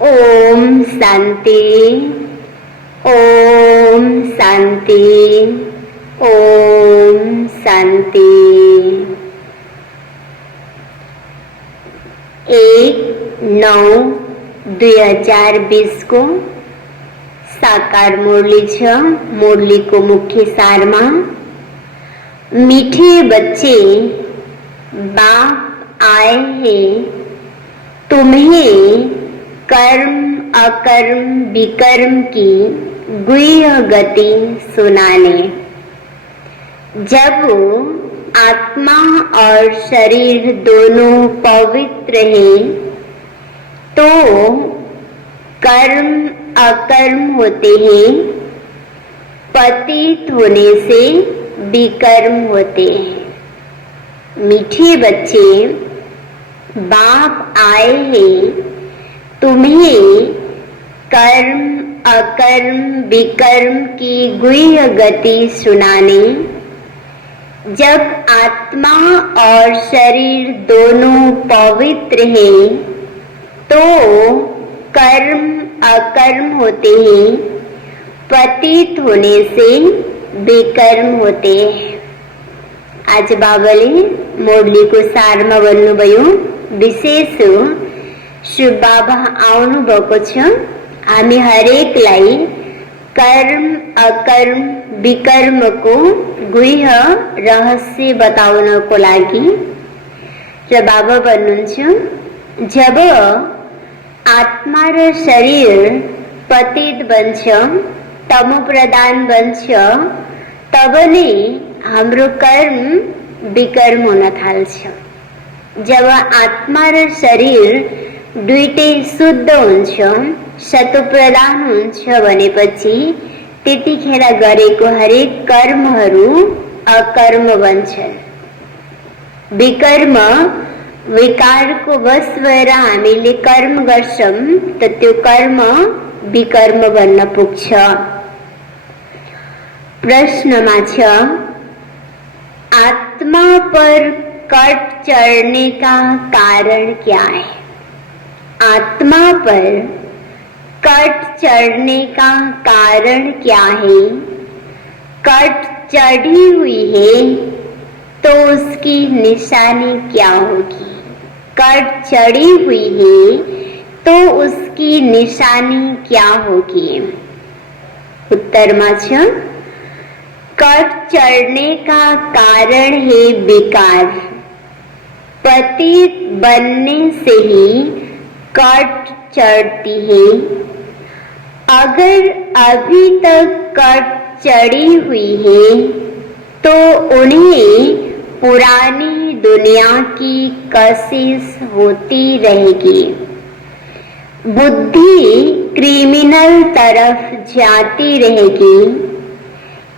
ओम शांति, ओम शांति, ओम शांति। 1/9/2020 को साकार मुरली छ। मुरली को मुख्य सार में मीठे बच्चे बाप आए हैं तुम्हें कर्म अकर्म विकर्म की गुह्य गति सुनाने। जब आत्मा और शरीर दोनों पवित्र हैं तो कर्म अकर्म होते हैं, पतित होने से विकर्म होते हैं। मीठे बच्चे बाप आए हैं तुम्हें कर्म अकर्म विकर्म की गुह्य गति सुनाने। जब आत्मा और शरीर दोनों पवित्र हैं तो कर्म अकर्म होते हैं, पतित होने से विकर्म होते हैं। आज बाबाले मुरली को सार में बोल्नु भयो। विशेष शिव बाबा आउनु भएको छ। हामी हरेकलाई कर्म अकर्म विकर्म को गुह्य रहस्य बताउनको लागि र बाबा भन्नुहुन्छ जब आत्मा र शरीर पतित बन्छ, तमो प्रधान बन्छ, तब नै हाम्रो कर्म विकर्म हुन थाल्छ। जब आत्मा र शरीर दुईटै शुद्ध हुन्छ, सतो प्रधान हुन्छ भनेपछि त्यतिखेर गरेको हरेक कर्महरू अकर्म बन्छन्। विकर्म विकारको वश भएर हामीले कर्म गर्छौं त त्यो कर्म विकर्म बन्न पुग्छ। प्रश्नमा छ आत्मा पर कट चढ़ने का कारण क्या है? आत्मा पर कट चढ़ने का कारण क्या है? कट चढ़ी हुई है तो उसकी निशानी क्या होगी? कट चढ़ी हुई है तो उसकी निशानी क्या होगी? उत्तर में छ कट चढ़ने का कारण है विकार। पतित बनने से ही कट चढ़ती है। अगर अभी तक कट चढ़ी हुई है तो उन्हें पुरानी दुनिया की कशिश होती रहेगी। बुद्धि क्रिमिनल तरफ जाती रहेगी,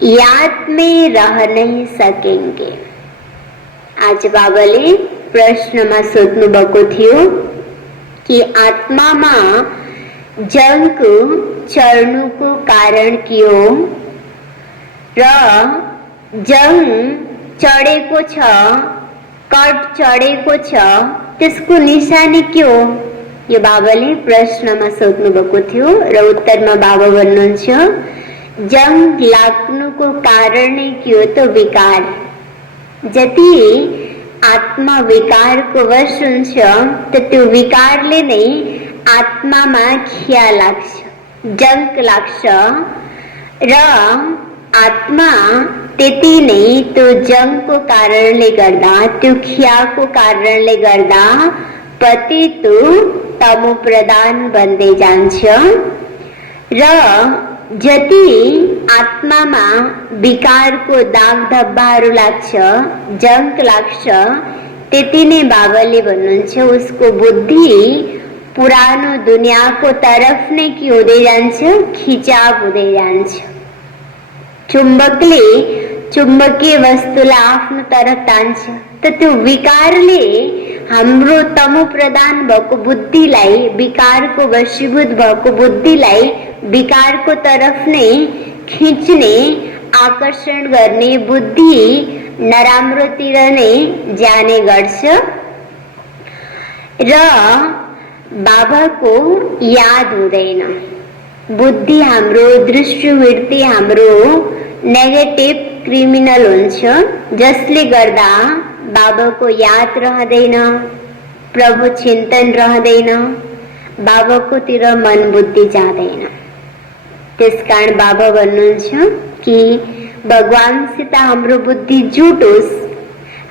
याद में रह नहीं सकेंगे। आज बाबाले प्रश्नमा सोध्नु भएको थियो कि आत्मामा जंग चढ्नुको कारण के हो र जंग चढेको छ, कट चढेको छ, त्यसको निशानी के हो? यो बाबाले प्रश्नमा सोध्नु भएको थियो र उत्तरमा बाबा भन्नुहुन्छ जंग लाग्नुको कारण नै के हो त विकार। जति आत्मा विकारको वश हुन्छ त त्यो विकारले नै आत्मामा खिया लाग्छ, जंक लाग्छ र आत्मा त्यति नै त्यो जंगको कारणले गर्दा, त्यो खियाको कारणले गर्दा पतित तमो प्रधान बन्दै जान्छ र जति आत्मामा विकारको दाग धब्बाहरू लाग्छ, जंक लाग्छ, त्यति नै बाबाले भन्नुहुन्छ उसको बुद्धि पुरानो दुनियाँको तरफ नै के हुँदै जान्छ, खिचाव हुँदै जान्छ। चुम्बकले चुम्बकीय वस्तुलाई आफ्नो तरफ तान्छ त त्यो विकारले हाम्रो तमो प्रधान भएको बुद्धिलाई, विकारको वशीभूत भएको बुद्धिलाई विकारको तरफ नै खिच्ने, आकर्षण गर्ने बुद्धि नराम्रोतिर नै जाने गर्छ र बाबा को याद हुँदैन। बुद्धि हाम्रो, दृष्टिवृत्ति हाम्रो नेगेटिभ क्रिमिनल हुन्छ, जसले गर्दा बाबाको याद रहँदैन, प्रभु चिन्तन रहँदैन, बाबाकोतिर मन बुद्धि जाँदैन। त्यसकारण बाबा भन्नुहुन्छ कि भगवानसित हाम्रो बुद्धि जुटोस्,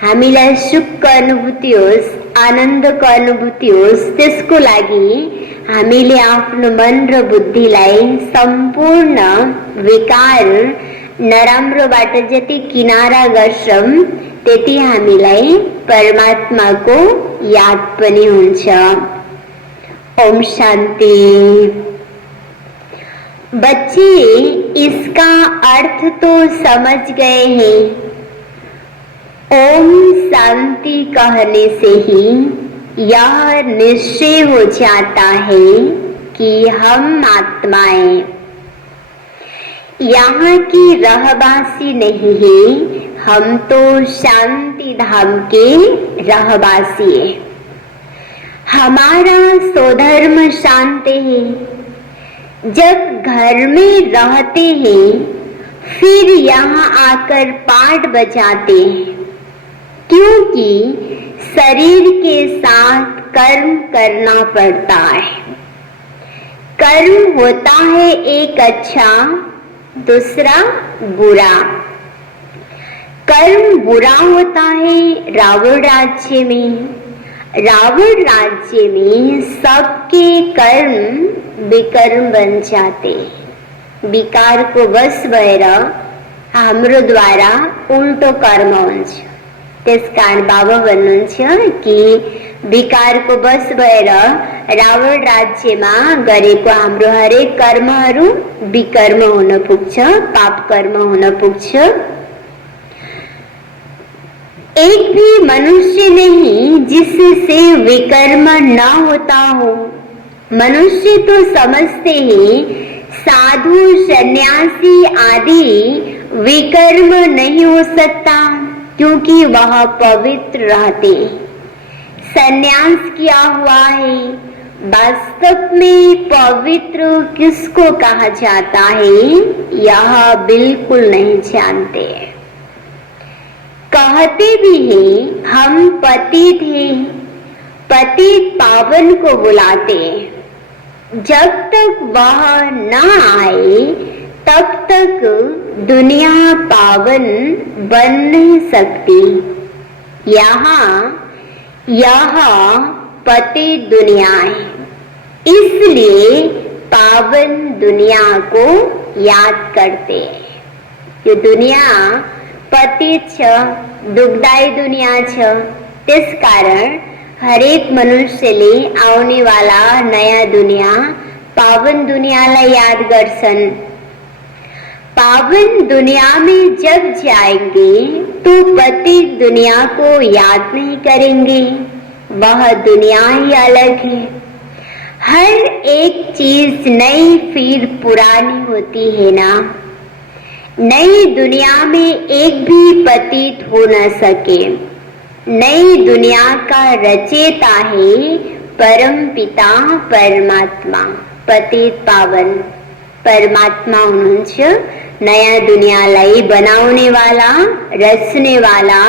हामीलाई सुखको अनुभूति होस्, आनन्दको अनुभूति होस्, त्यसको लागि हामीले आफ्नो मन र बुद्धिलाई सम्पूर्ण विकार नराम्रोबाट जति किनारा गर्छौं त्यति हामीलाई परमात्माको याद पनि हुन्छ। ओम शांति। बच्चे इसका अर्थ तो समझ गए हैं। ओम शांति कहने से ही यह निश्चय हो जाता है कि हम आत्माएं यहाँ की रहवासी नहीं है, हम तो शांति धाम के रहवासी हैं। हमारा स्वधर्म शांत है। जब घर में रहते हैं फिर यहाँ आकर पाठ बजाते हैं, क्योंकि शरीर के साथ कर्म करना पड़ता है। कर्म होता है एक अच्छा, दूसरा बुरा। कर्म बुरा होता है रावण राज्य में। रावण राज्य में सबके कर्म विकर्म बन जाते, विकार को वश भएर हाम्रो द्वारा उल्टो कर्म हुन्छ। त्यसकारण बाबा भन्नुहुन्छ कि विकारको वश भएर रावण राज्यमा गरेको हाम्रो हरेक कर्महरू विकर्म हुन पुग्छ, पाप कर्म हुन पुग्छ। एक भी मनुष्य नहीं जिससे विकर्म न होता हो। मनुष्य तो समझते हैं साधु सन्यासी आदि विकर्म नहीं हो सकता, क्योंकि वह पवित्र रहते। सन्यास किया हुआ है। वास्तव में पवित्र किसको कहा जाता है यह बिल्कुल नहीं जानते। कहते भी हैं हम पतित हैं, पतित पावन को बुलाते। जब तक वह न आए तब तक दुनिया पावन बन नहीं सकती। यह पतित दुनिया है, इसलिए पावन दुनिया को याद करते। यो दुनिया पतित छ, दुखदायी दुनिया छ। त्यसकारण हरेक मनुष्यले आउने वाला नयाँ दुनिया, पावन दुनियालाई याद गर्छन्। पावन दुनिया में जब जाएंगे तो पतित दुनिया को याद नहीं करेंगे, वह दुनिया ही अलग है। हर एक चीज नई फिर पुरानी होती है ना। नई दुनिया में एक भी पतित हो न सके। नई दुनिया का रचयिता है परम पिता परमात्मा। पतित पावन परमात्मा हुनुहुन्छ नयाँ दुनियालाई बनाउने वाला, रचने वाला।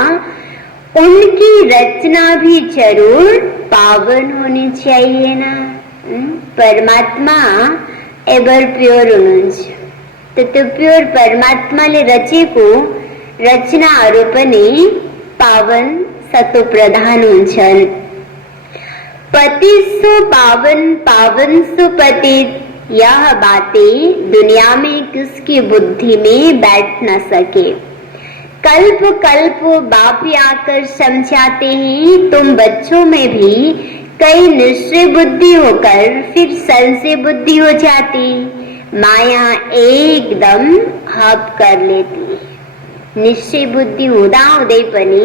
उनकी रचना भी जरूर पावन होनी चाहिए ना। परमात्मा एभर प्योर हुनुहुन्छ, तो त्यो प्योर परमात्माले रचेको रचनाहरू पनि पावन सतो प्रधान हुन्छन्। पतित सो पावन, पावन सो पतित, यह बातें दुनिया में किसकी बुद्धि में बैठ न सके। कल्प कल्प बाप आकर समझाते हैं। तुम बच्चों में भी कई निश्चय बुद्धि होकर फिर संशय बुद्धि हो जाती, माया एकदम हप कर लेती। निश्चय बुद्धि हुँदा हुँदै पनि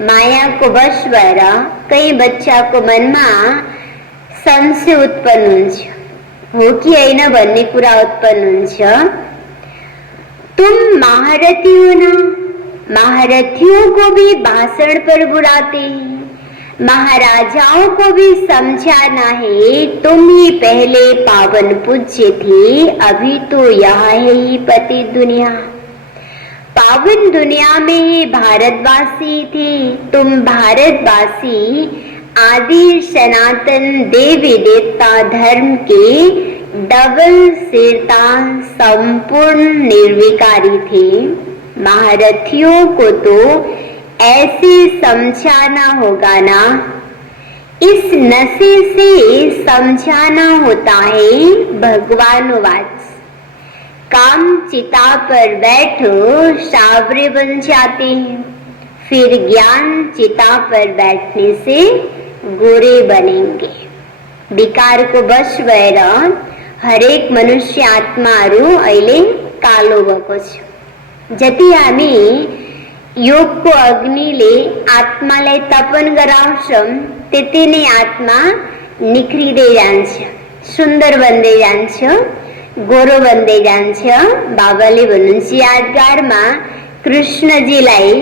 मायाको वश भएर कई बच्चाको मनमा संशय उत्पन्न हुन्छ, हो कि होइन भन्ने कुरा उत्पन्न हुन्छ। तुम महारथी हो ना। महारथियों को भी भाषण पर बुलाते हैं। महाराजाओं को भी समझाना है, तुम ही पहले पावन पूज्य थे, अभी तो यह है ही पतित दुनिया। पावन दुनिया में ही भारतवासी थे, तुम भारतवासी आदि सनातन देवी देवता धर्म के डबल सिरता संपूर्ण निर्विकारी थे। महारथियों को तो ऐसे समझाना होगा ना, इस नशे से समझाना होता है भगवानवाद। काम चिता पर बैठो सावरे बन जाते हैं, फिर ज्ञान चिता पर बैठने से गोरे बनेंगे। विकार को बस भएर हरेक मनुष्य आत्माहरू अहिले कालो भएको छ। जति हामी योगको अग्निले आत्मालाई तपन गराउँछौं, त्यति नै आत्मा निख्रिँदै जान्छ, सुन्दर बन्दै जान्छ, गोरो बन्दै जान्छ। बाबाले भन्नुहुन्छ यादगारमा कृष्णजीलाई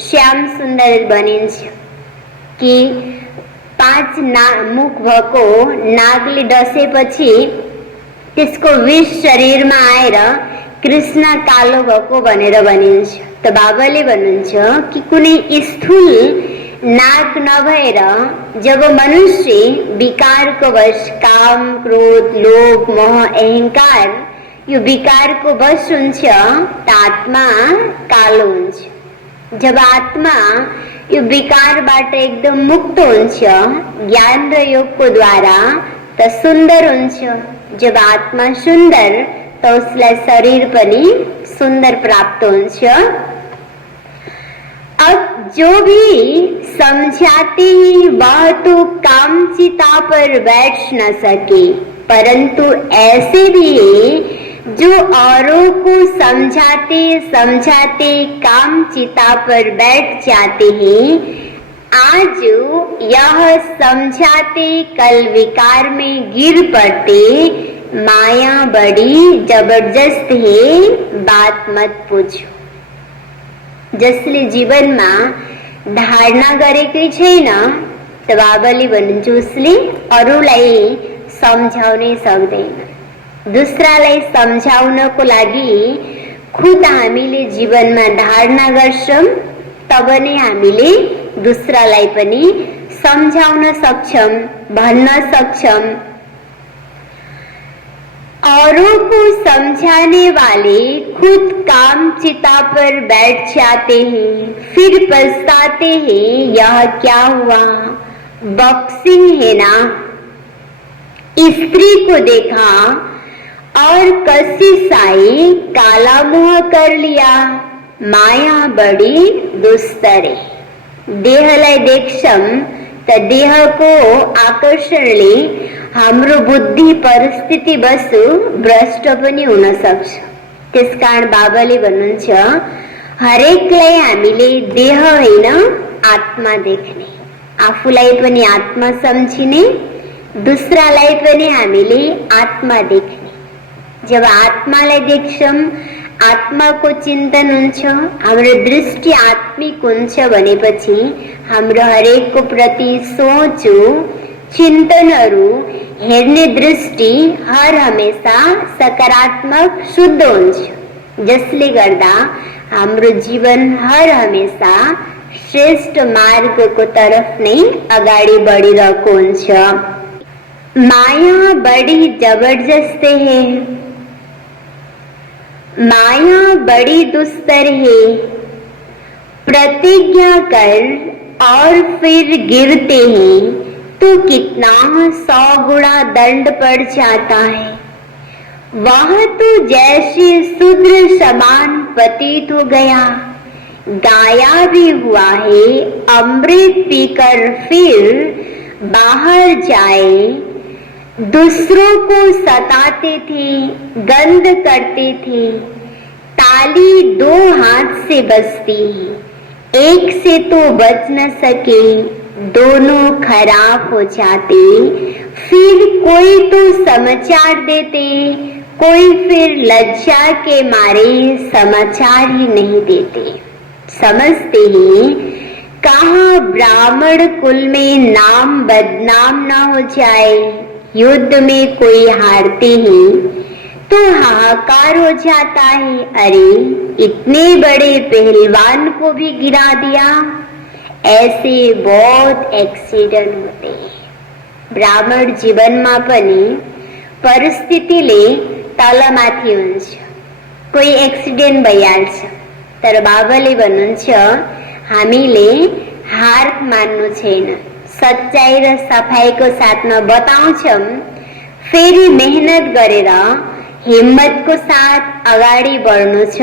श्याम सुन्दर बनिन्छ कि 5 मुख भएको नागले डसेपछि त्यसको विष शरीरमा आएर कृष्ण कालो भएको भनेर भनिन्छ। त बाबाले भन्नुहुन्छ कि कुनै स्थूल नाग नभएर जब मनुष्य विकारको वश काम क्रोध लोभ मोह अहंकार यो विकारको वश हुन्छ त आत्मा कालो हुन्छ। जब आत्मा यो विकारबाट एकदम मुक्त हुन्छ ज्ञान र योगको द्वारा त सुन्दर हुन्छ। जब आत्मा सुन्दर त उसलाई शरीर पनि सुन्दर प्राप्त हुन्छ। अब जो भी समझाते हैं वह तो काम चिता पर बैठ न सके, परंतु ऐसे भी है जो औरों को समझाते समझाते काम चिता पर बैठ जाते हैं। आज यह समझाते कल विकार में गिर पड़ते, माया बड़ी जबरदस्त है बात मत पूछो। जसले जीवनमा धारणा गरेकै छैन त बाबाले भन्नुहुन्छ उसले अरूलाई सम्झाउनै सक्दैन। दुसरालाई सम्झाउनको लागि खुद हामीले जीवनमा धारणा गर्छौं, तब नै हामीले दुसरालाई पनि सम्झाउन सक्छौं, भन्न सक्छौं। औरों को समझाने वाले खुद काम चिता पर बैठ जाते हैं, फिर पछताते हैं यह क्या हुआ। बॉक्सिंग है ना, स्त्री को देखा और कशिश आई, काला मुंह कर लिया, माया बड़ी दुस्तर है। देहलाई देख्छौं त देहको आकर्षणले हाम्रो बुद्धि परिस्थिति वस्तु भ्रष्ट पनि हुन सक्छ। त्यसकारण बाबाले भन्नुहुन्छ हरेकलाई हामीले देह होइन आत्मा देख्ने, आफूलाई पनि आत्मा सम्झिने, दुसरालाई पनि हामीले आत्मा देख्ने। जब आत्मालाई देख्छौं आत्माको चिन्तन हुन्छ, हाम्रो दृष्टि आत्मिक हुन्छ भनेपछि हाम्रो हरेकको प्रति सोच चिन्तनहरू हेर्ने दृष्टि हर हमेशा सकारात्मक शुद्ध हुन्छ, जसले गर्दा हाम्रो जीवन हर हमेशा श्रेष्ठ मार्गको तरफ नै अगाडि बढिरहेको हुन्छ। माया बड़ी जबरदस्त है, माया बड़ी दुस्तर है। प्रतिज्ञा कर और फिर गिरते हैं तो कितना 100 गुना दंड पड़ जाता है। वह तो जैसे शूद्र समान प्रतीत हो गया, गाया भी हुआ है अमृत पीकर फिर बाहर जाए। दूसरों को सताते थे, गंध करते थे, ताली 2 हाथ से बजती, एक से तो बच न सके, दोनों खराब हो जाते। फिर कोई तो समाचार देते, कोई फिर लज्जा के मारे समाचार ही नहीं देते। समझते हैं कहाँ ब्राह्मण कुल में नाम बदनाम ना हो जाए, युद्ध में कोई हारते ही तो हाहाकार हो जाता है, अरे इतने बड़े पहलवान को भी गिरा दिया। ऐसे बहुत एक्सीडेंट होते हैं। ब्राह्मण जीवन में पनि परिस्थितिले तलमाथि हुन्छ, कोई एक्सिडेंट भइहाल्छ। तर बाबाले भन्नुहुन्छ हामीले हार मान्नु छैन, सच्चाई र सफाईको साथमा बताउँछौं, फेरि मेहनत गरेर हिम्मतको साथ अगाडि बढ्नु छ।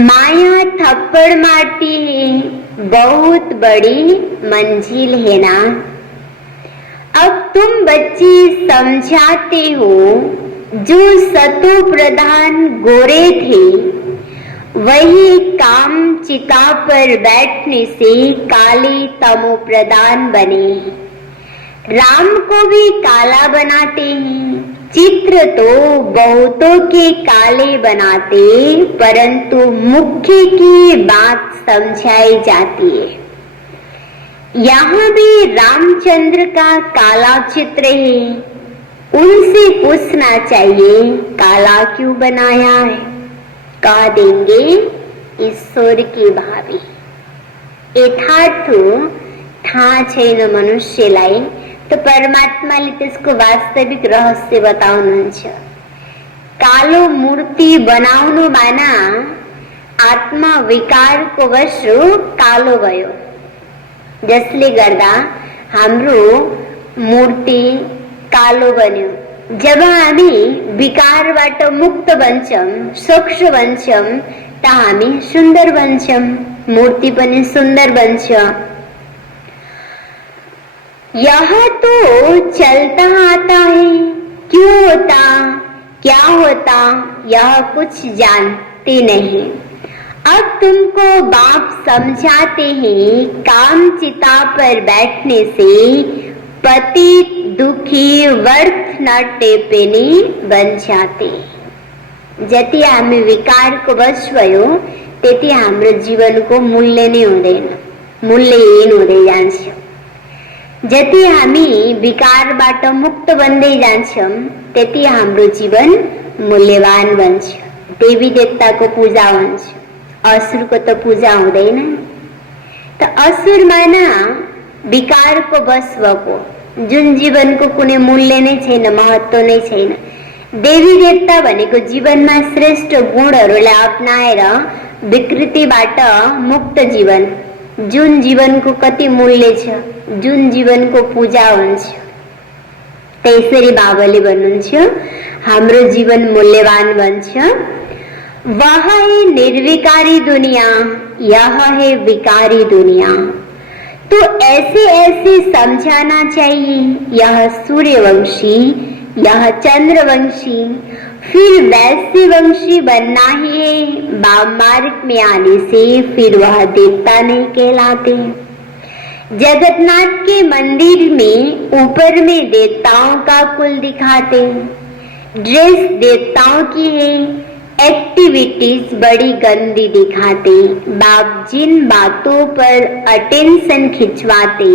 माया थप्पड़ मारती है, बहुत बड़ी मंजिल है ना। अब तुम बच्चे समझाते हो, जो सतो प्रधान गोरे थे वही काम चिता पर बैठने से काले तमो प्रधान बने। राम को भी काला बनाते हैं, चित्र तो बहुतों के काले बनाते, परंतु मुख्य की बात समझाई जाती है। यहाँ भी रामचंद्र का काला चित्र है, उनसे पूछना चाहिए काला क्यों बनाया है। कह देंगे ईश्वर की भावी। यथार्थ थाहा छैन मनुष्यलाई तो परमात्माले त्यसको वास्तविक रहस्य बताउनुहुन्छ। कालो मूर्ति बनाउनु माना आत्मा विकारको वश कालो भयो, जसले गर्दा हाम्रो मूर्ति कालो बन्यो। जब हामी विकारबाट मुक्त बन्छौं, स्वच्छ बन्छौं, त हामी सुन्दर बन्छौं, मूर्ति पनि सुन्दर बन्छ। यह तो चलता आता है, क्यों होता क्या होता यह कुछ जानते नहीं। अब तुमको बाप समझाते हैं, काम चिता पर बैठने से पतित दुखी वर्थ न टेपेनी बन जाते। जति हामी विकारको वश भयो त्यति हाम्रो जीवनको मूल्य नै हुँदैन, मूल्यहीन हुँदै जान्छ। जति हामी विकारबाट मुक्त बन्दै जान्छौं त्यति हाम्रो जीवन मूल्यवान बन्छ। देवी देवताको पूजा हुन्छ, असुरको त पूजा हुँदैन। त असुर माना विकारको वश भएको, जुन जीवनको कुनै मूल्य नै छैन, महत्त्व नै छैन। देवी देवता भनेको जीवनमा श्रेष्ठ गुणहरूलाई अपनाएर विकृतिबाट मुक्त जीवन, जुन जीवनको कति मूल्य छ, जुन जीवनको पूजा हुन्छ। त्यसरी बाबाले भन्नुहुन्छ हाम्रो जीवन मूल्यवान बन्छ। वह है निर्विकारी दुनिया, यह है विकारी दुनिया। तो ऐसे ऐसे समझाना चाहिए, यह सूर्यवंशी, यह चंद्रवंशी, फिर वैश्यवंशी बनना ही है। वाम मार्ग में आने से फिर वह देवता नहीं कहलाते। जगन्नाथ के मंदिर में ऊपर में देवताओं का कुल दिखाते, ड्रेस देवताओं की है, एक्टिविटीज बड़ी गंदी दिखाते। बाप जिन बातों पर अटेंशन खिंचवाते,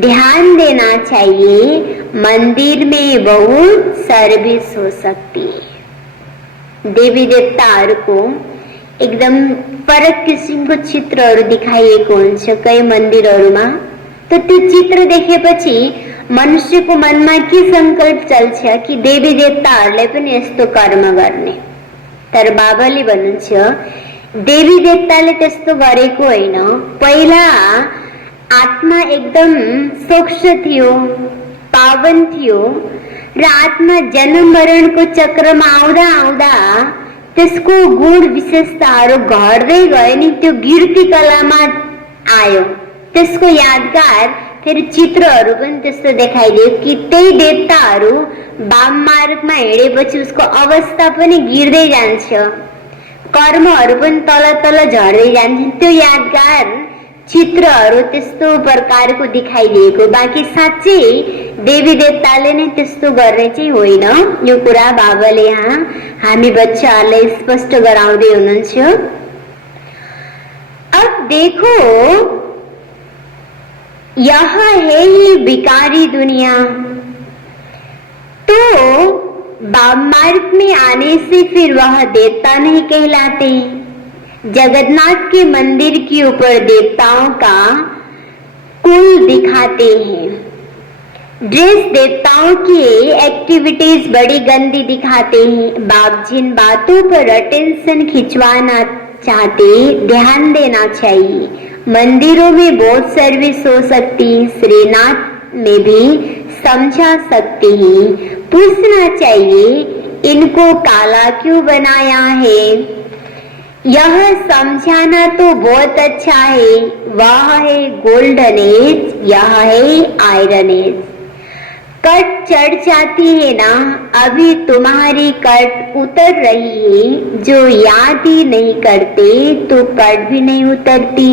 ध्यान देना चाहिए, मंदिर में बहुत सर्विस हो सकती है। देवी देवताहरूको एकदम फरक किसिमको चित्रहरू दिखाइएको हुन्छ कई मन्दिरहरूमा। त त्यो चित्र देखेपछि मनुष्यको मनमा के संकल्प चल्छ कि देवी देवताहरूलाई पनि यस्तो कर्म गर्ने। तर बाबाले भन्नुहुन्छ देवी देवताले त्यस्तो गरेको होइन। पहिला आत्मा एकदम स्वच्छ थियो, पावन थियो र आत्मा जन्म मरणको चक्रमा आउँदा आउँदा त्यसको गुण विशेषताहरू घट्दै गयो नि, त्यो गिर्ती कलामा आयो। त्यसको यादगार फेरि चित्रहरू पनि त्यस्तो देखाइदियो कि त्यही देवताहरू वाम मार्गमा हिँडेपछि उसको अवस्था पनि गिर्दै जान्छ, कर्महरू पनि तल तल झर्दै जान्छ। त्यो यादगार चित्रहरू त्यस्तो प्रकारको दिखाइदिएको। बाँकी साँच्चै देवी देवताले नै त्यस्तो गर्ने चाहिँ होइन। यो कुरा बाबाले यहाँ हामी बच्चाहरूलाई स्पष्ट गराउँदै हुनुहुन्छ। अब देखो, यह है ही विकारी दुनिया। तो बाम मार्ग में आने से फिर वह देवता नहीं कहलाते। जगन्नाथ के मंदिर के ऊपर देवताओं का कुल दिखाते हैं। ड्रेस देवताओं की एक्टिविटीज बड़ी गंदी दिखाते हैं। बाप जिन बातों पर अटेंशन खिंचवाना चाहते, ध्यान देना चाहिए। मंदिरों में बहुत सर्विस हो सकती, श्रीनाथ में भी समझा सकते हैं। पूछना चाहिए इनको काला क्यों बनाया है। यह समझाना तो बहुत अच्छा है। वह है गोल्डन एज, यह है आयरन एज। कट चढ़ जाती है ना, अभी तुम्हारी कट उतर रही है। जो याद ही नहीं करते तो कट भी नहीं उतरती।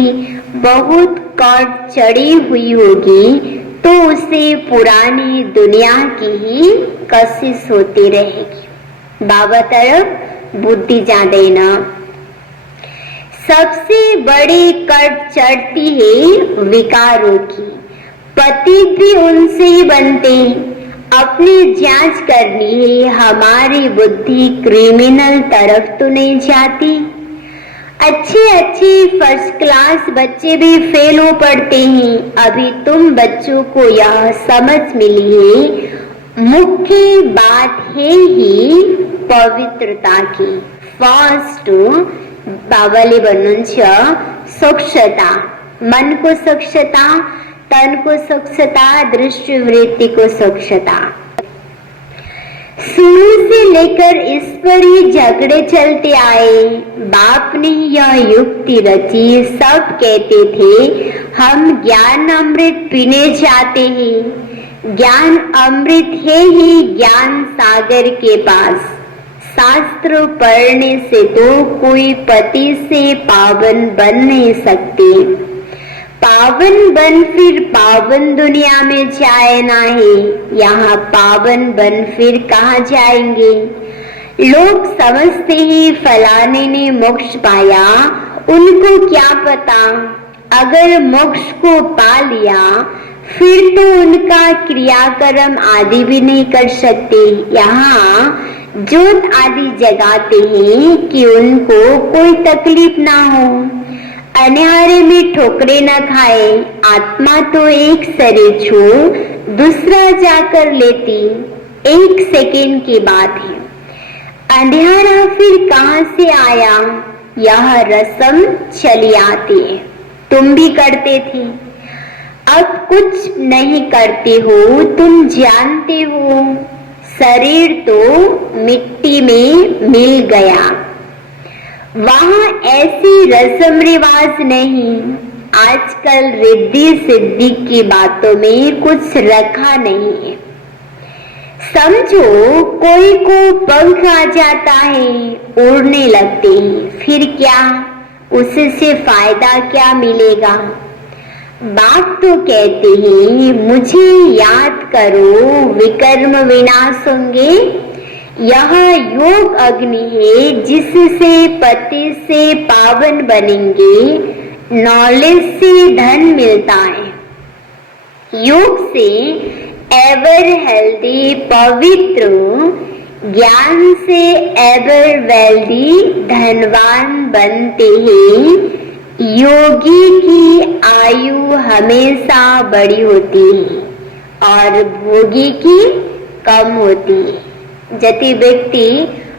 बहुत कट चढ़ी हुई होगी तो उसे पुरानी दुनिया की ही कशिश होती रहेगी। बाबा तरफ बुद्धि जा देना। सबसे बड़ी कट चढ़ती है विकारों की। पति भी उनसे ही बनते। अपनी जांच करनी है, हमारी बुद्धि क्रिमिनल तरफ तो नहीं जाती। अच्छे फर्स्ट क्लास बच्चे भी फेल हो पड़ते हैं। अभी तुम बच्चों को यह समझ मिली है। मुख्य बात है ही पवित्रता की। फर्स्ट बाबाले बनुंच स्वच्छता, मन को स्वच्छता, तन को स्वच्छता, दृष्टि वृत्ति को स्वच्छता। शुरू से लेकर इस पर ही झगड़े चलते आए। बाप ने यह युक्ति रची। सब कहते थे हम ज्ञान अमृत पीने जाते हैं। ज्ञान अमृत है ही ज्ञान सागर के पास। शास्त्र पढ़ने से तो कोई पति से पावन बन नहीं सकते। पावन बन फिर पावन दुनिया में जाए ना है। यहाँ पावन बन फिर कहाँ जाएंगे। लोग समझते ही फलाने ने मोक्ष पाया, उनको क्या पता। अगर मोक्ष को पा लिया फिर तो उनका क्रियाकर्म आदि भी नहीं कर सकते। यहाँ ज्योत आदि जगाते हैं कि उनको कोई तकलीफ ना हो, अन्हारे में ठोकरे न खाए। आत्मा तो एक शरीर छोड़ दूसरा जाकर लेती, 1 सेकेंड की बात है। अंधेरा फिर कहाँ से आया, यह रस्म चली आती है। तुम भी करते थे, अब कुछ नहीं करते हो। तुम जानते हो शरीर तो मिट्टी में मिल गया। वहाँ ऐसी रस्म रिवाज नहीं। आजकल रिद्धि सिद्धि की बातों में कुछ रखा नहीं है। समझो कोई को पंख आ जाता है, उड़ने लगते हैं, फिर क्या, उससे फायदा क्या मिलेगा। बाप तो कहते हैं मुझे याद करो, विकर्म विनाश होंगे। यह योग अग्नि है जिससे पति से पावन बनेंगे। नॉलेज से धन मिलता है। योग से एवर हेल्दी पवित्र, ज्ञान से एवर वेल्दी धनवान बनते हैं। योगी की आयु हमेशा बड़ी होती है और भोगी की कम होती है। जति व्यक्ति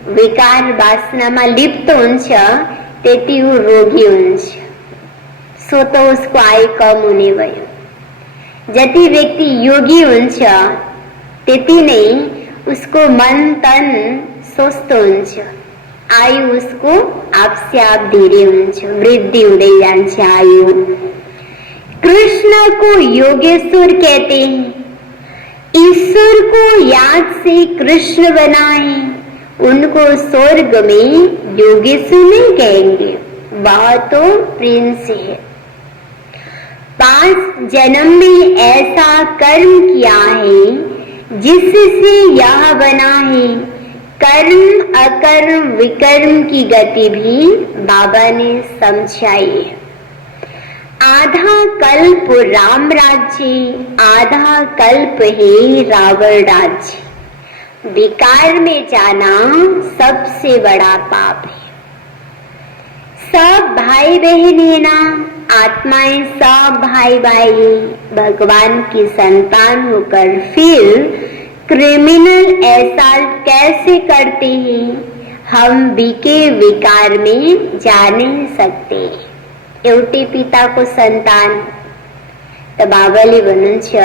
विकार वासनाમાં लिप्त हुन्छ त्यति ऊ रोगी हुन्छ। सो तो उसको आयु कम होने गयो। जति व्यक्ति योगी हुन्छ त्यति नै उसको मन तन स्वस्थ हुन्छ। आयु उसको आपसे आप धीरे हुन्छ, वृद्धि हुँदै जान्छ आयु। कृष्ण को योगेश्वर कहते हैं। ईश्वर को याद से कृष्ण बनाए, उनको स्वर्ग में योगेश्वर नहीं कहेंगे, वह तो प्रिंस है। 5 जन्म में ऐसा कर्म किया है जिससे यह बना है। कर्म अकर्म विकर्म की गति भी बाबा ने समझाई है। आधा कल्प राम राज्य, आधा कल्प है रावण राज्य। विकार में जाना सबसे बड़ा पाप है। सब भाई बहन है ना, आत्माएं सब भाई भाई भगवान की संतान होकर फिर क्रिमिनल ऐसा कैसे करते हैं? हम बीके विकार में जा नहीं सकते। एवटे पिता को संतान तो बाबाले बनूं छ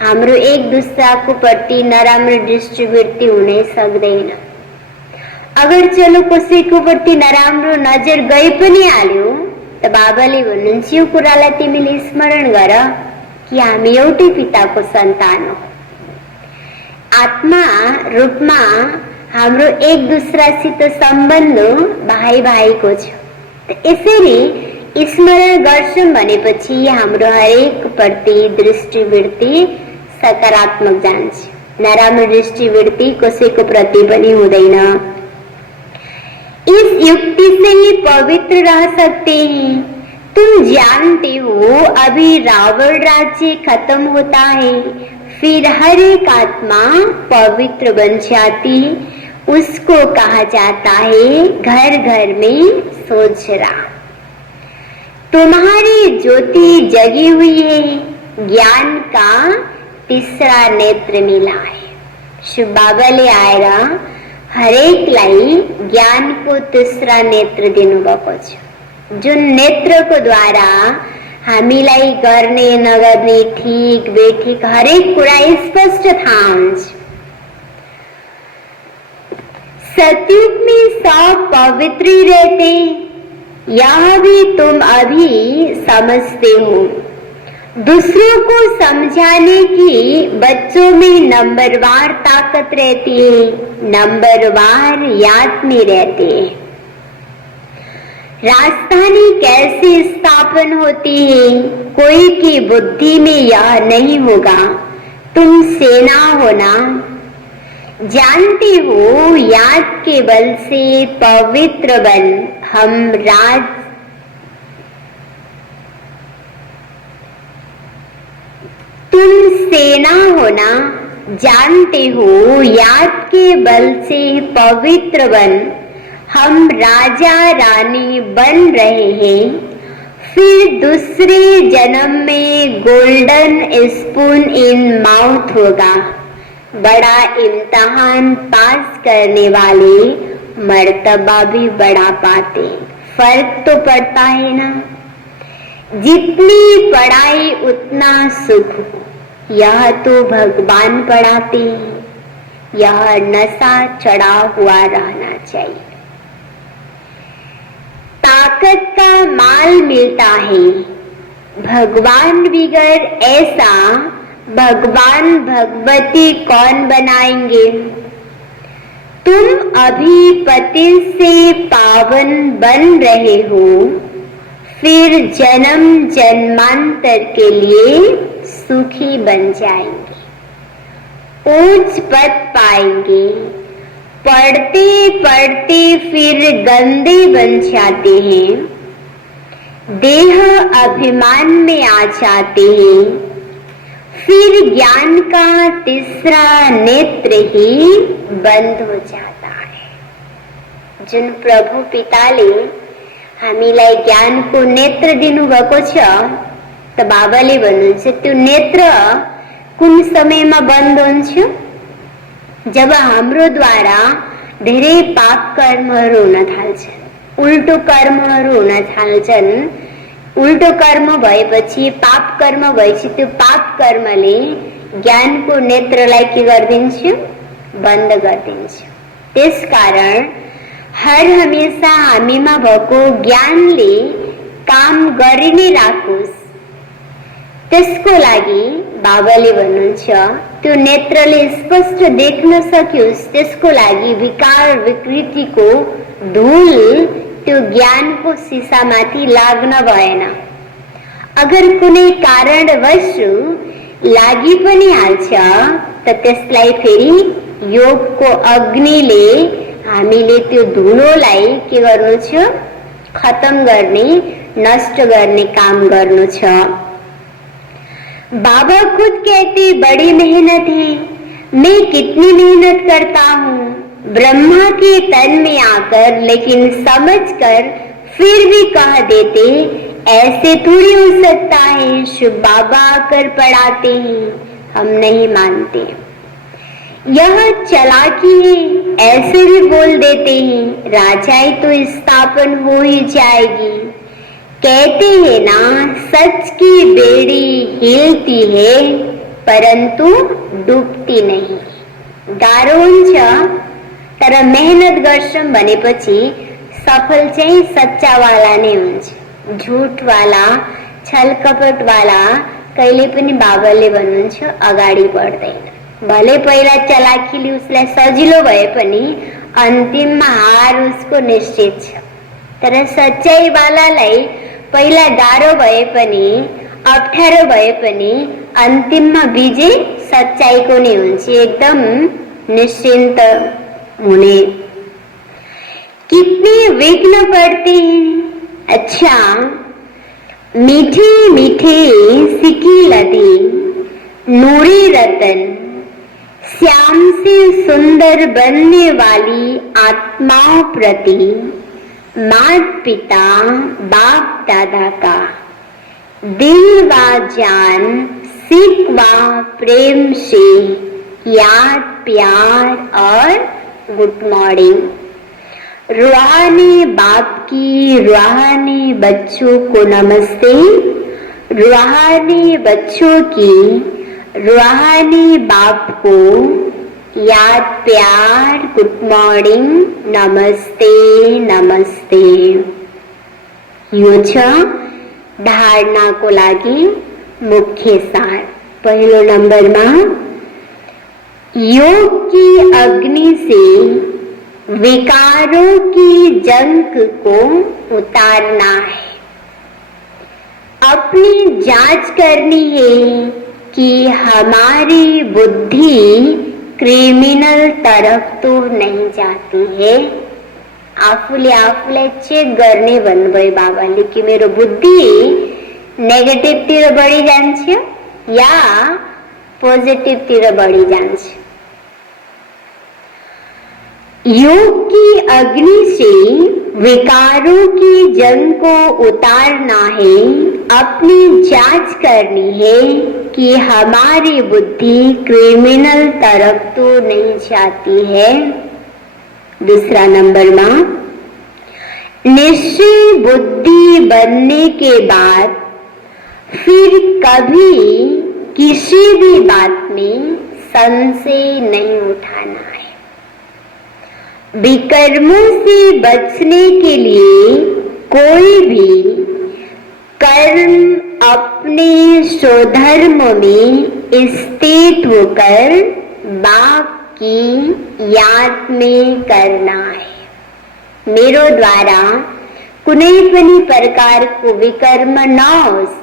हाम्रो एक दूसरा को प्रति नराम्रो दृष्टि वृत्ति हुनै सक्दैन। अगर चलो कसैको प्रति नराम्रो नजर गई पनि हाल्यो त बाबाले भन्नुहुन्छ यो कुरालाई तिमीले स्मरण गर कि हामी एउटै पिताको सन्तान हो। आत्मा रूपमा हाम्रो एक दूसरासित सम्बन्ध भाइ भाइको छ। यसरी स्मरण गर्छौं भनेपछि हाम्रो हरेक प्रति दृष्टिवृत्ति सकारात्मक जान्छ। नराम्रो दृष्टिवृत्ति कसैको प्रति पनि हुँदैन। इस युक्ति से ही पवित्र रह सकते हैं। तुम जानते हो अभी रावण राज्य खत्म होता है, फिर हर एक आत्मा पवित्र बन जाती, उसको कहा जाता है घर घर में सोचरा। तुम्हारी ज्योति जगी हुई है, ज्ञान का तीसरा नेत्र मिला है। शिव बाबाले आएर हरेकलाई ज्ञान को तीसरा नेत्र दिनुभएको छ। जुन नेत्रको द्वारा हामीलाई गर्ने नगर्ने ठीक बेठिक हरेक कुरा स्पष्ट थाहा हुन्छ। सतयुग में सब पवित्र ही रहते, यह भी तुम अभी समझते हो। दूसरों को समझाने की बच्चों में नंबरवार ताकत रहती है, नंबरवार याद में रहते हैं। राजधानी कैसे स्थापन होती है, कोई की बुद्धि में यह नहीं होगा। तुम सेना होना जानते हो, याद के बल से पवित्र बन हम राज तुम सेना होना जानते हो, याद के बल से पवित्र बन हम राजा रानी बन रहे हैं। फिर दूसरे जन्म में गोल्डन स्पून इन माउथ होगा। बड़ा इम्तिहान पास करने वाले मर्तबा भी बड़ा पाते। फर्क तो पड़ता है ना। जितनी पढ़ाई उतना सुख। यह तो भगवान पढ़ाते हैं, यह नशा चढ़ा हुआ रहना चाहिए। ताकत का माल मिलता है, भगवान बिगड़ ऐसा भगवान भगवती कौन बनाएंगे। तुम अभी पति से पावन बन रहे हो, फिर जन्म जन्मांतर के लिए सुखी बन जाएंगे, ऊंच पद पाएंगे। पढ़ते पढ़ते फिर गंदे बन जाते हैं, देह अभिमान में आ जाते हैं। फिर ज्ञान का तीसरा नेत्र ही बंद हो जाता है। जुन प्रभु पिताले हामीलाई ज्ञानको नेत्र दिनुभएको छ, त बाबाले भन्नुहुन्छ त्यो नेत्र कुन समयमा बन्द हुन्छ? जब हाम्रो द्वारा धेरै पाप कर्महरू हुन थाल्छन्, उल्टो कर्महरू हुन थाल्छन्। उल्टो कर्म भएपछि पाप कर्म भएपछि त्यो पाप कर्मले ज्ञानको नेत्रलाई के गरिदिन्छ? बन्द गरिदिन्छ। त्यसकारण हर हमेशा हामीमा भएको ज्ञानले काम गरि नै राखोस्। त्यसको लागि बाबाले भन्नुहुन्छ त्यो नेत्रले स्पष्ट देख्न सकियोस्, त्यसको लागि विकार विकृतिको धूल त्यो ज्ञानको सिसामाथि लाग्न भएन। अगर कुनै कारणवश लागि पनि हाल्छ त त्यसलाई फेरि योगको अग्निले हामीले त्यो धुलोलाई के गर्नु छ? खत्म गर्ने नष्ट करने काम गर्नु छ। बाबा खुद कहते बड़ी मेहनत है, मैं कितनी मेहनत करता हूँ ब्रह्मा के तन में आकर, लेकिन समझकर फिर भी कह देते ऐसे थोड़ी हो सकता है, शुभ बाबा आकर पढ़ाते हैं, हम नहीं मानते। यह चालाकी है, ऐसे भी बोल देते हैं राजाई तो स्थापन हो ही जाएगी। कहते हैं ना सच की बेड़ी हिलती है परंतु डूबती नहीं। गाह्रो हुन्छ तर मेहनत गर्छौं भनेपछि सफल चाहिँ सच्चावाला नै हुन्छ। झुटवाला छलकपटवाला कहिले पनि बाबाले भन्नुहुन्छ अगाडि बढ्दैन। भले पहिला चलाखीले उसलाई सजिलो भए पनि अन्तिममा हार उसको निश्चित छ। तर सच्चाइवालालाई पहिला गाह्रो भए पनि अप्ठ्यारो भए पनि अन्तिममा विजय सच्चाइको नै हुन्छ, एकदम निश्चिन्त हुने। कितने विघ्न पड़ते हैं। अच्छा, मीठे मीठे सिकी लदी नूरी रतन, श्याम से सुंदर बनने वाली आत्माओं प्रति माता पिता बाप दादा का दिल व जान सिख व प्रेम से याद प्यार और गुड मॉर्निंग। रूहानी बाप की रूहानी बच्चों को नमस्ते, रूहानी बच्चों की रूहानी बाप को याद प्यार गुड मॉर्निंग नमस्ते नमस्ते। यो छ धारणाको लागि मुख्य सार। पहिलो नम्बरमा योग की अग्नि से विकारों की जंग को उतारना है। अपनी जांच करनी है कि हमारी बुद्धि क्रिमिनल तरफ तो नहीं जाती है। आफूले आफूलाई चेक गर्ने भन्नुभयो बाबाले कि मेरो बुद्धि नेगेटिभतिर बढी जान्छ या पोजिटिभतिर बढी जान्छ। योग की अग्नि से विकारों की जंग को उतारना है। अपनी जांच करनी है कि हमारी बुद्धि क्रिमिनल तरफ तो नहीं जाती है। दूसरा नंबर में निश्चय बुद्धि बनने के बाद फिर कभी किसी भी बात में संशय नहीं उठाना है। विकर्मों से बचने के लिए कोई भी कर्म अपने स्वधर्म में स्थित होकर बाप की याद में करना है। मेरो द्वारा कुनै पनि प्रकारको विकर्म नहोस्।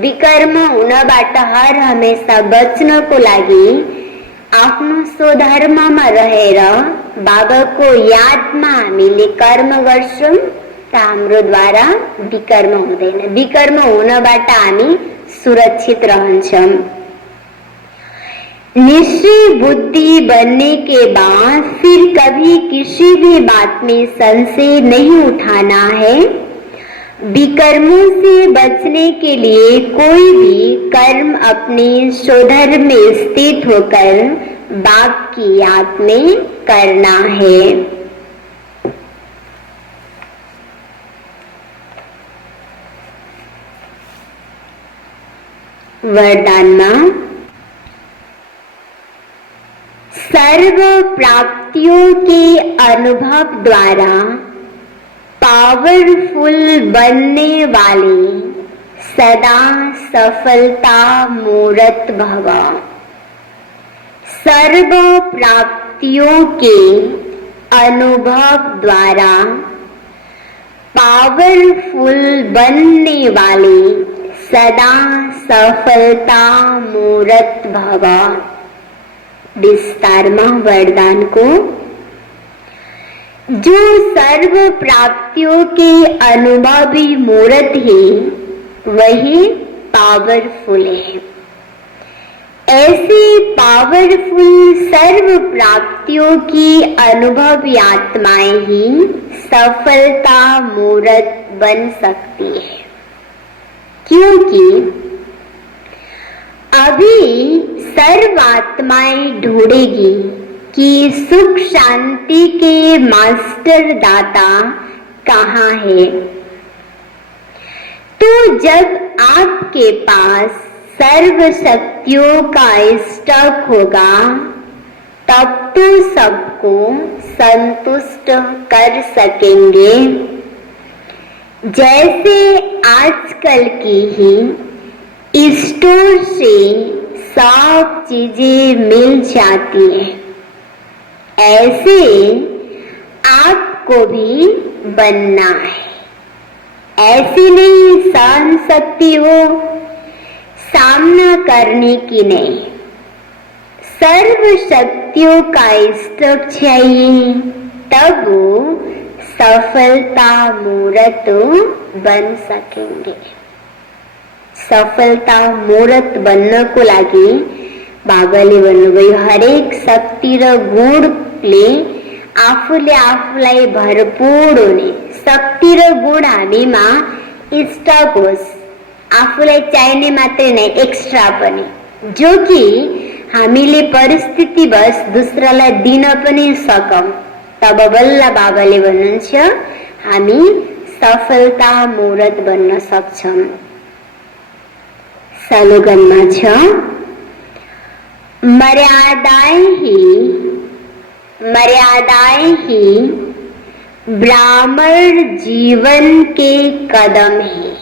विकर्म हुनबाट हर हमेशा बच्नको लागि आफ्नो स्वधर्ममा रहेर बाबाको यादमा हामीले कर्म गर्छौं त हाम्रो द्वारा विकर्म हुँदैन। विकर्म हुनबाट हामी सुरक्षित रहन्छौं। निश्चय बुद्धि बनने के बाद फिर कभी किसी भी बात में संशय नहीं उठाना है। विकर्मों से बचने के लिए कोई भी कर्म अपने स्वधर्म में स्थित होकर बाप की याद में करना है। वरदान में सर्व प्राप्तियों के अनुभव द्वारा पावरफुल बनने वाले सदा सफलता मूर्त भव। सर्व प्राप्तियों के अनुभव द्वारा पावरफुल बनने वाले सदा सफलता मूर्त भव। विस्तार में वरदान को जो सर्व प्राप्तियों के अनुभवी मूर्त है वही पावरफुल है। ऐसी पावरफुल सर्व प्राप्तियों की अनुभवी आत्माएं ही सफलता मूर्त बन सकती है, क्योंकि अभी सर्व आत्माएं ढूंढेगी कि सुख शांति के मास्टर दाता कहाँ है। तो जब आपके पास सर्व शक्तियों का स्टॉक होगा तब तो सबको संतुष्ट कर सकेंगे। जैसे आजकल की ही स्टोर से सब चीजें मिल जाती हैं, ऐसे आपको भी बनना है। ऐसी नहीं सहन शक्ति हो सामना करने की नहीं, सर्व शक्तियों का स्टॉक चाहिए, तब वो सफलता मूर्त बन सकेंगे। सफलता मूर्त बनने को लागे बाबाले भन्नुभयो हरेक शक्ति र गुणले आफूलाई भरपूर हुने शक्ति र गुण हामीमा स्टक होस्, आफूलाई चाहिने मात्रै नै एक्स्ट्रा पनि, जो कि हामीले परिस्थितिवश दुसरालाई दिन पनि सकौं, तब बल्ल बाबाले भन्नुहुन्छ हामी सफलता मूर्त बन्न सक्छौं। स्लोगनमा छ मर्यादाएं ही ब्राह्मण जीवन के कदम है।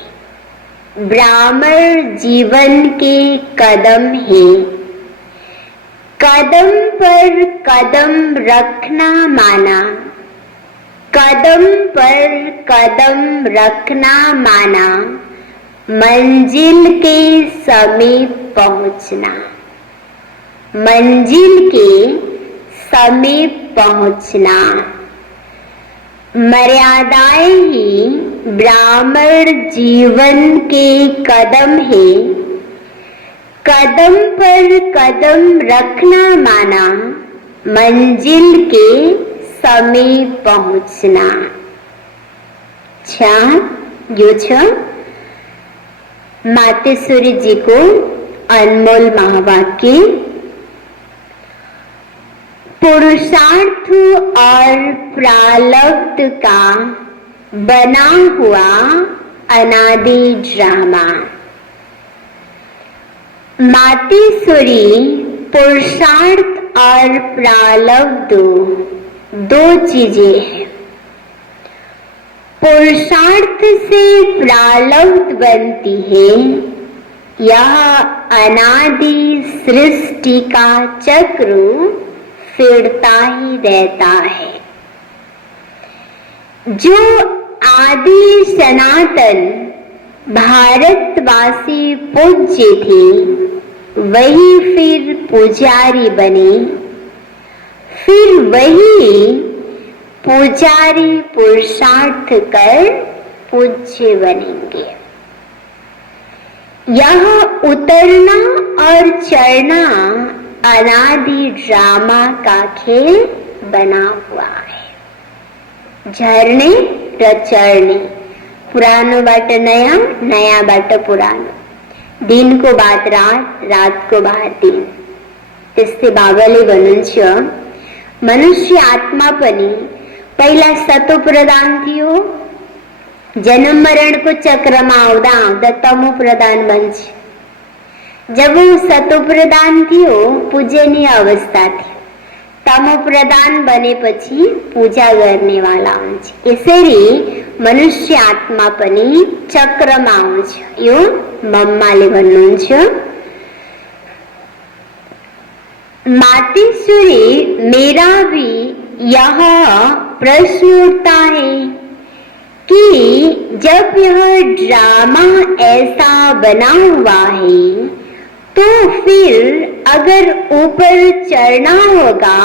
ब्राह्मण जीवन के कदम है। कदम पर कदम रखना माना, कदम पर कदम रखना माना, मंजिल के समीप पहुंचना, मंजिल के समीप पहुंचना। मर्यादाएं ही ब्राह्मण जीवन के कदम है। कदम पर कदम रखना माना, मंजिल के समीप पहुंचना। यो छ मातेश्वरी जी को अनमोल महावाक्य। पुरुषार्थ और प्रारब्ध का बना हुआ अनादि ड्रामा। मातेश्वरी पुरुषार्थ और प्रारब्ध दो चीजें हैं। पुरुषार्थ से प्रारब्ध बनती है, यह अनादि सृष्टि का चक्र फिरता ही रहता है। जो आदि सनातन भारतवासी पूज्य थे, वही फिर पुजारी बने, फिर वही पुजारी पुरुषार्थ कर पूज्य बनेंगे। यह उतरना और चढ़ना अनादि ड्रामा का खेल बना हुआ है। झरने र चढ़ने, पुरानो बाट नया, नया बाट पुरानो, दिन को बाद रात, रात को बाद दिन। त्यस्तै बाबाले भन्नुहुन्छ मनुष्य आत्मा पनि पहिला सतो प्रधान थियो, जन्म मरण को चक्रमा आउँदा आउँदा तमो प्रधान बन्छ। जब वो सतो प्रधान थियो पूजनीय अवस्था थियो, तमो प्रधान बनेपछि पूजा गर्नेवाला हुन्छ। यसरी मनुष्य आत्मा पनि चक्रमा आउँछ। यो मम्माले भन्नुहुन्छ। मातेश्वरी मेरा भी यह प्रश्न उठता है कि जब यह ड्रामा ऐसा बना हुआ है, तो फिर अगर ऊपर चढ़ना होगा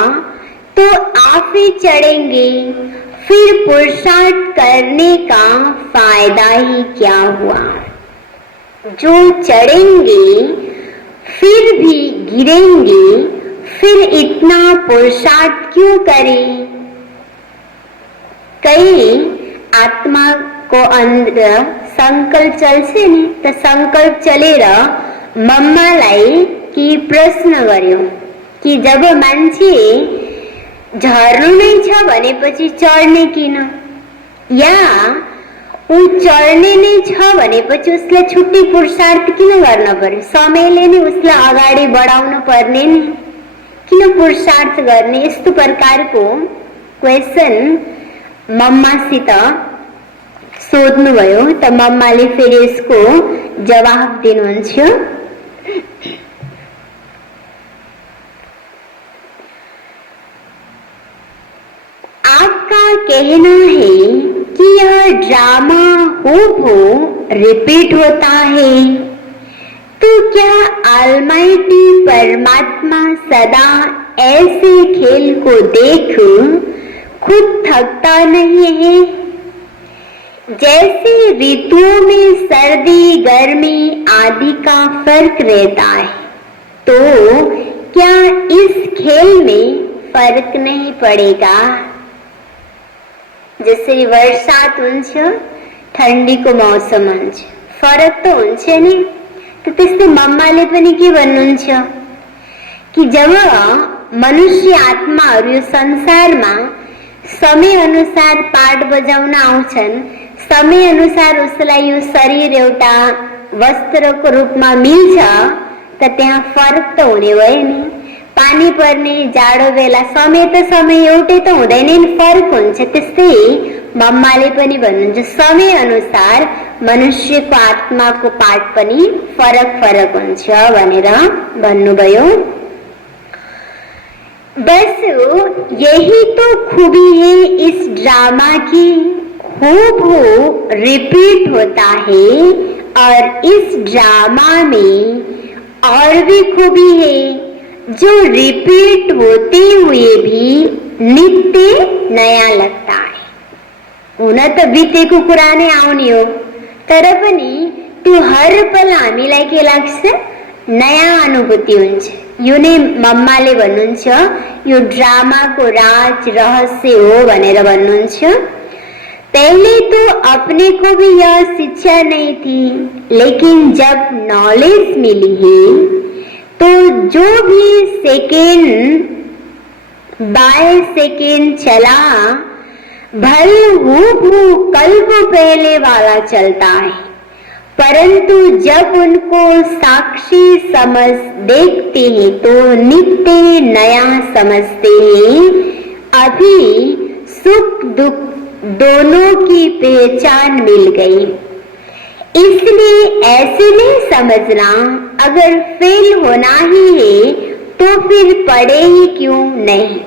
तो आप ही चढ़ेंगे, फिर पुरुषार्थ करने का फायदा ही क्या हुआ। जो चढ़ेंगे फिर भी गिरेंगे, फिर इतना पुरुषार्थ क्यों करें। कई आत्मा को अंदर संकल्प चलશે ને તો संकल्प चलेर मम्मालाई की प्रश्न કર્યો कि जब मान्छे झर्नु नै छ भने पछि चढ्ने किन, या ऊ चढ्ने नै छ भने पछि उसले छुट्टी पुरुषार्थ किन गर्न पर्यो। समयले नै उसलाई अगाडि बढाउनु पर्ने नि, किन पुरुषार्थ गर्ने। यस्तो प्रकारको क्वेशन मम्मासित सोध्नुभयो त मम्माले फेरि यसको जवाफ दिनुहुन्छ। आपका कहना है कि यह ड्रामा हूबहू रिपीट होता है, तो क्या ऑलमाइटी परमात्मा सदा ऐसे खेल को देख खुद थकता नहीं है। जैसे ऋतुओं में सर्दी गर्मी आदि का फर्क रहता है, तो क्या इस खेल में फर्क नहीं पड़ेगा। जसरी वरसाद हुन्छ, ठण्डीको मौसम हुन्छ, फरक त हुन्छ नि। त त्यस्तै मम्माले पनि के भन्नुहुन्छ कि जब मनुष्य आत्माहरू यो संसारमा समय अनुसार पाठ बजाउन आउँछन्, समय अनुसार उसलाई यो शरीर एउटा वस्त्रको रूपमा मिल्छ, त त्यहाँ फरक त हुने भयो नि। पानी पर्ने जाडो बेला समय त समय एउटै त हुँदैन नि, फरक हुन्छ। त्यस्तै मम्माले पनि भन्नुहुन्छ समय अनुसार मनुष्यको आत्माको पाठ पनि फरक फरक हुन्छ भनेर भन्नुभयो। बस यही तो खूबी है इस ड्रामा की, हूबहू रिपीट होता है। और इस ड्रामा में और भी खूबी है, जो रिपीट होते हुए भी नित्य नया लगता है। हुन त बितेको कुरा नै आउने हो, तर पनि त्यो हर पल हामीलाई के लाग्छ, नयाँ अनुभूति हुन्छ। यो नै मम्माले भन्नुहुन्छ यो ड्रामाको राज रहस्य हो भनेर भन्नुहुन्छ। पहले तो अपने को भी यह शिक्षा नहीं थी, लेकिन जब नॉलेज मिली है तो जो भी सेकेंड बाय सेकेंड चला भले हूबहू कल को पहले वाला चलता है, परंतु जब उनको साक्षी समझ देखते हैं तो नित्य नया समझते हैं। अभी सुख दुख दोनों की पहचान मिल गई, इसलिए ऐसे नहीं समझना अगर फेल होना ही है तो फिर पढ़े ही क्यों नहीं।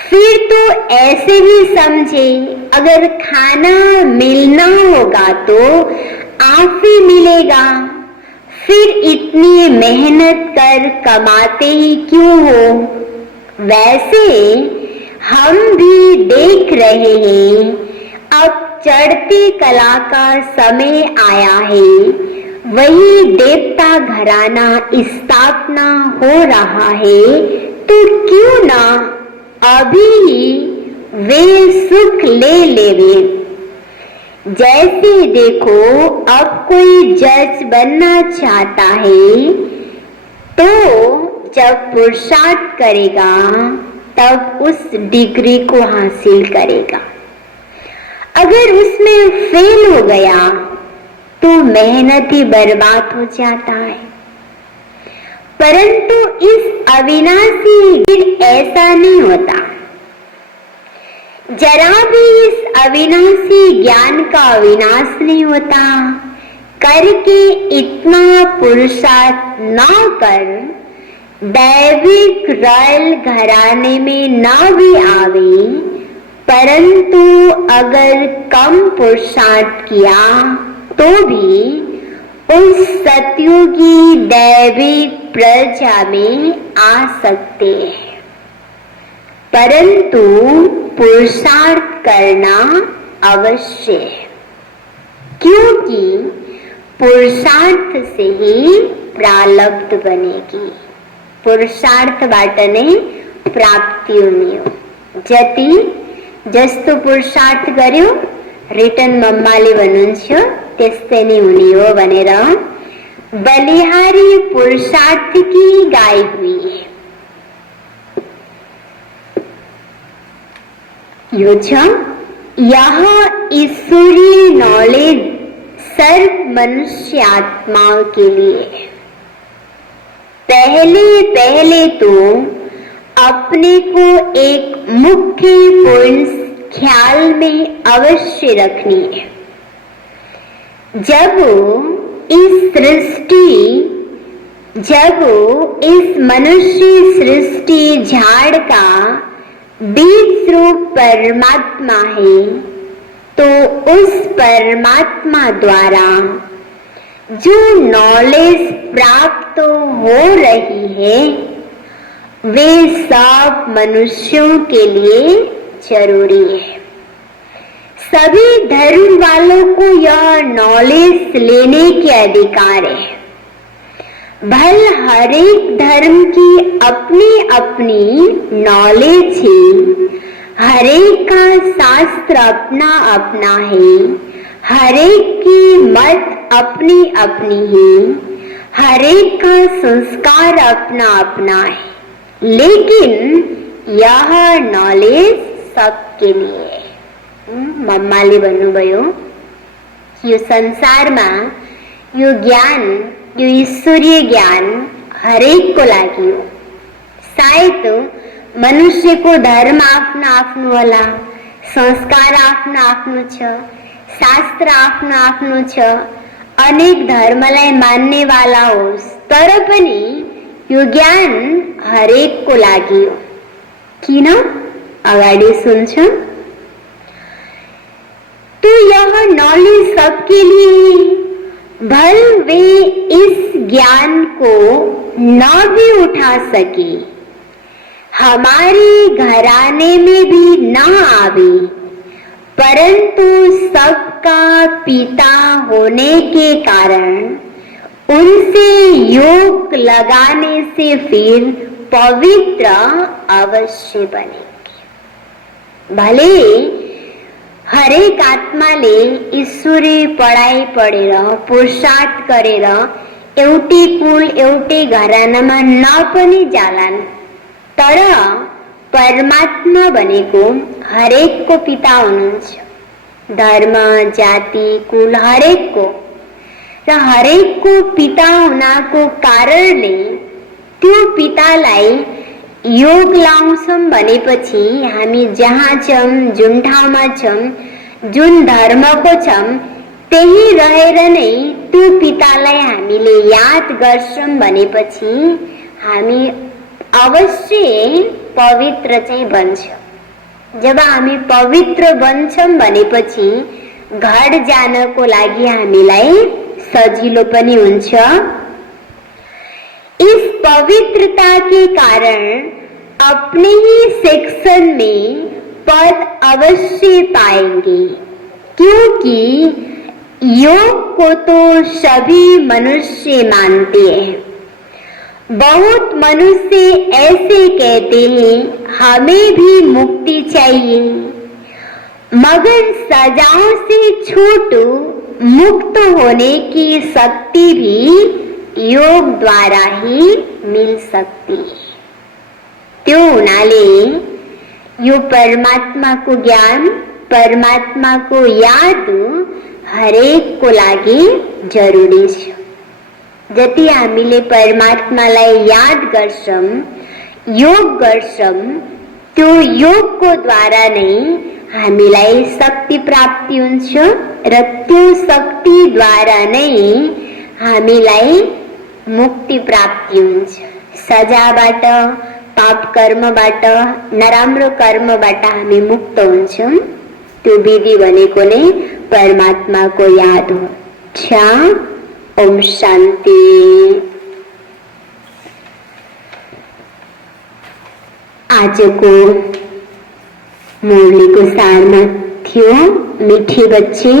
फिर तो ऐसे भी समझे अगर खाना मिलना होगा तो आप ही मिलेगा, फिर इतनी मेहनत कर कमाते ही क्यों हो। वैसे हम भी देख रहे हैं, अब चढ़ती कला का समय आया है, वही देवता घराना स्थापना हो रहा है, तो क्यों ना अभी ही वे सुख ले लेवे। जैसे देखो अब कोई जज बनना चाहता है तो जब पुरुषार्थ करेगा तब उस डिग्री को हासिल करेगा। अगर उसमें फेल हो गया तो मेहनत ही बर्बाद हो जाता है। परंतु इस अविनाशी फिर ऐसा नहीं होता। जरा भी इस अविनाशी ज्ञान का अविनाश नहीं होता। करके इतना पुरुषार्थ न कर दैविक रॉयल घराने में न भी आवे, परंतु अगर कम पुरुषार्थ किया तो भी उस सतयुगी दैविक प्रजा में आ सकते हैं। परंतु पुरुषार्थ करना अवश्य है, क्योंकि पुरुषार्थ से ही प्रारब्ध बनेगी। पुरुषार्थ बाटने प्राप्तियों नहीं हो जति जस्तो पुरुषार्थ गर्यो रिटर्न मम्माले भन्नुहुन्छ त्यस्तै नै हुने हो भनेर बलिहारी पुरुषार्थ की गाई हुई है। यो छ यह ईश्वरीय नॉलेज सर्व मनुष्य आत्माओं के लिए। पहले तो अपने को एक मुख्य पॉइंट ख्याल में अवश्य रखनी है। जब इस मनुष्य सृष्टि झाड़ का बीज रूप परमात्मा है, तो उस परमात्मा द्वारा जो नॉलेज प्राप्त हो रही है वे सब मनुष्यों के लिए जरूरी है। सभी धर्म वालों को यह नॉलेज लेने के अधिकार है। भल हर एक धर्म की अपनी अपनी नॉलेज है, हर एक का शास्त्र अपना अपना है, हर एक की मत अपनी अपनी है, हर एक का संस्कार अपना अपना है, लेकिन यह नॉलेज सबके लिए है। मम्माले भन्नुभयो यो संसारमा यो ज्ञान, यो ईश्वरीय ज्ञान हरेकको लागि हो। सायद मनुष्यको धर्म आफ्नो आफ्नो होला, संस्कार आफ्नो आफ्नो छ, शास्त्र आफ्नो आफ्नो छ, अनेक धर्मलाई मान्ने वाला होस्, तर पनि यो ज्ञान हरेकको लागि हो। किन? अगाडि सुन्छ। तो यह नॉलेज सबके लिए, भल वे इस ज्ञान को न भी उठा सके, हमारे घराने में भी न आवे, परंतु सबका पिता होने के कारण उनसे योग लगाने से फिर पवित्र अवश्य बनेगी। भले हरेक आत्माले ईश्वरीय पढाइ पढेर पुरुषार्थ गरेर एउटै कुल एउटै घरानामा नपनि जालान्, तर परमात्मा भनेको हरेकको पिता हुनुहुन्छ। धर्म, जाति, कुल हरेकको, र हरेकको पिता हुनाको कारणले त्यो पितालाई योग लाउँछौं भनेपछि हामी जहाँ छौं, जुन ठाउँमा छौं, जुन धर्मको छौं, त्यही रहेर नै त्यो पितालाई हामीले याद गर्छौं भनेपछि हामी अवश्य पवित्र चाहिँ बन्छौं। जब हामी पवित्र बन्छौं भनेपछि घर जानको लागि हामीलाई सजिलो पनि हुन्छ। इस पवित्रता के कारण अपने ही सेक्शन में पद अवश्य पाएंगे, क्योंकि योग को तो सभी मनुष्य मानते हैं। बहुत मनुष्य ऐसे कहते हैं हमें भी मुक्ति चाहिए, मगर सजाओं से छूट मुक्त होने की शक्ति भी योग द्वारा ही मिल सकती है। त्यो हुनाले यो परमात्मा को ज्ञान, परमात्मा को याद हरेक को लागि जरुरी छ। जति हामीले परमात्मालाई याद गर्छौं, योग गर्छौं, त्यो योगको द्वारा नै हामीलाई शक्ति प्राप्ति हुन्छ र त्यो शक्ति द्वारा नै हामीलाई मुक्ति प्राप्ति हुन्छ। सजाबाट, पाप कर्मबाट, नराम्रो कर्मबाट हामी मुक्त हुन्छौं। त्यो विधि भनेको नै परमात्माको याद हो। ओम शान्ति। आजको मुरली को सारनाथियों, मीठे बच्चे,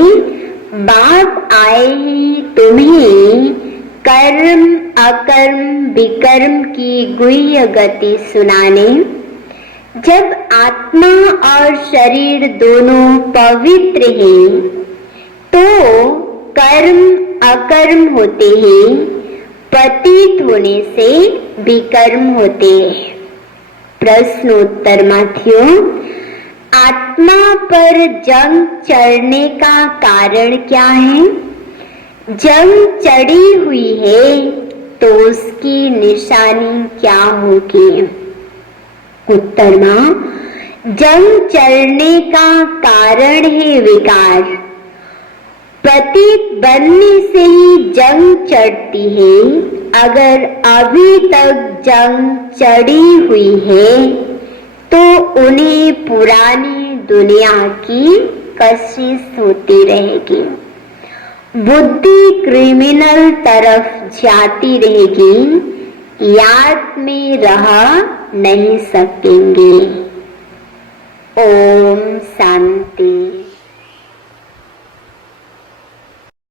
बाप आए हैं तुम्हें कर्म अकर्म विकर्म की गुह्य गति सुनाने। जब आत्मा और शरीर दोनों पवित्र हैं तो कर्म अकर्म होते हैं, पतित होने से विकर्म होते हैं। प्रश्नोत्तर माथियों, आत्मा पर जंग चढ़ने का कारण क्या है? जंग चढ़ी हुई है तो उसकी निशानी क्या होगी? उत्तर मां, जंग चढ़ने का कारण है विकार। पतित बनने से ही जंग चढ़ती है। अगर अभी तक जंग चढ़ी हुई है तो उन्हें पुरानी दुनिया की कशिश होती रहेगी। बुद्धि क्रिमिनल तरफ जाती रहेगी, याद में रह नहीं सकेंगे। ओम शांति।